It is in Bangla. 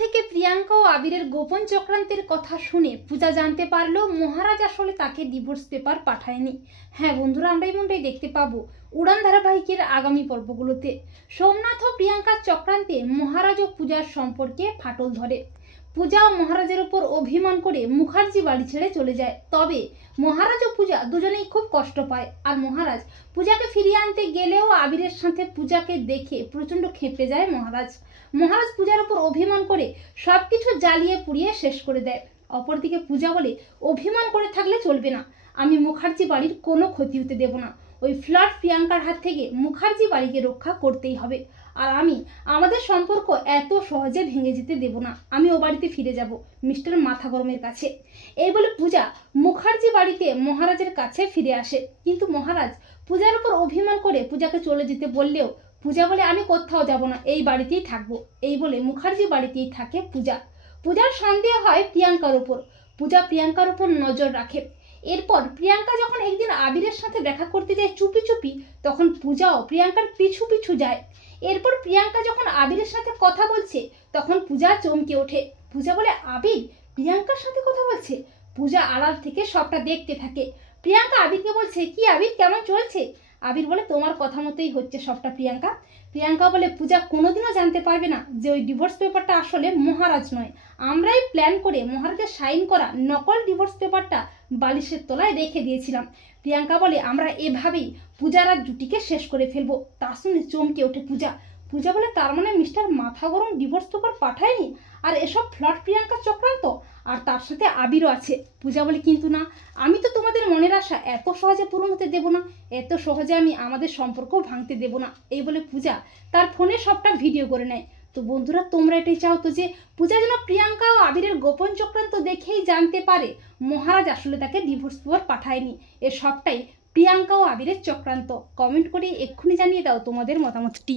থেকে প্রিয়াঙ্কা ও আবিরের গোপন চক্রান্তের কথা শুনে পূজা জানতে পারলো মহারাজ আসলে তাকে ডিভোর্স পেপার পাঠায়নি। হ্যাঁ বন্ধুরা, আমরা এমনটাই দেখতে পাবো উড়ান ধারাবাহিকের আগামী পর্বগুলোতে। সোমনাথ ও প্রিয়াঙ্কার চক্রান্তে মহারাজ ও পূজার সম্পর্কে ফাটল ধরে। পূজা ও মহারাজের উপর অভিমান করে মুখার্জি বাড়ি ছেড়ে চলে যায়। তবে মহারাজ ও পূজা দুজনেই খুব কষ্ট পায়। আর মহারাজ পূজাকে ফিরিয়ে আনতে গেলেও আবিরের সাথে পূজাকে দেখে প্রচন্ড ক্ষেপে যায় মহারাজ। মহারাজ পূজার উপর অভিমান করে সবকিছু জ্বালিয়ে পুড়িয়ে শেষ করে দেয়। অপরদিকে পূজা বলে, অভিমান করে থাকলে চলবে না, আমি মুখার্জি বাড়ির কোনো ক্ষতি হতে দেব না। ওই ফ্লার্ট প্রিয়াঙ্কার হাত থেকে মুখার্জি বাড়িকে রক্ষা করতেই হবে। আর আমি আমাদের সম্পর্ক এত সহজে ভেঙে যেতে দেব না। আমি ও বাড়িতে ফিরে যাব মিস্টার মাথা গরমের কাছে। এই বলে পূজা মুখার্জি বাড়িতে মহারাজের কাছে ফিরে আসে। কিন্তু মহারাজ পূজার উপর অভিমান করে পূজাকে চলে যেতে বললেও পূজা বলে, আমি কোথাও যাব না, এই বাড়িতেই থাকবো। এই বলে মুখার্জি বাড়িতেই থাকে পূজা। পূজার সন্দেহ হয় প্রিয়াঙ্কার উপর। পূজা প্রিয়াঙ্কার উপর নজর রাখে। এরপর প্রিয়াঙ্কা যখন একদিন আবিরের সাথে দেখা করতে যায় চুপি চুপি, তখন পূজাও প্রিয়াঙ্কার পিছু পিছু যায়। এরপর প্রিয়াঙ্কা যখন আবিরের সাথে কথা বলছে, তখন পূজা চমকে ওঠে। পূজা বলে, আবির প্রিয়াঙ্কার সাথে কথা বলছে? পূজা আড়াল থেকে সবটা দেখতে থাকে। প্রিয়াঙ্কা আবিরকে বলছে, কি আবির, কেমন চলছে? আবির বলে, তোমার কথা মতোই হচ্ছে সবটা প্রিয়াঙ্কা। প্রিয়াঙ্কা বলে, পূজা কোনোদিনও জানতে পারবে না যে ওই ডিভোর্স পেপারটা আসলে মহারাজ নয়। আমরাই প্ল্যান করে মহারাজের সাইন করা নকল ডিভোর্স পেপারটা বালিশের তলায় রেখে দিয়েছিলাম। প্রিয়াঙ্কা বলে, আমরা এভাবেই পূজার আর জুটিকে শেষ করে ফেলবো। তা শুনে চমকে ওঠে পূজা। পূজা বলে, তার মানে মিস্টার মাথা গরম ডিভোর্স পেপার পাঠায়নি, আর এসব ফ্লট প্রিয়াঙ্কার চক্রান্ত, আর তার সাথে আবিরও আছে। পূজা বলে, কিন্তু না, আমি তো তোমাদের মনের আশা এত সহজে পূরণ হতে দেব না, এত সহজে আমি আমাদের সম্পর্ক ভাঙতে দেব না। এই বলে পূজা তার ফোনে সবটা ভিডিও করে নেয়। তো বন্ধুরা, তোমরা এটাই চাও তো যে পূজা যেন প্রিয়াঙ্কা ও আবিরের গোপন চক্রান্ত দেখেই জানতে পারে মহারাজ আসলে তাকে ডিভোর্স পেপার পাঠায়নি। এর সবটাই প্রিয়াঙ্কা ও আবিরের চক্রান্ত। কমেন্ট করে এক্ষুনি জানিয়ে দাও তোমাদের মতামতটি।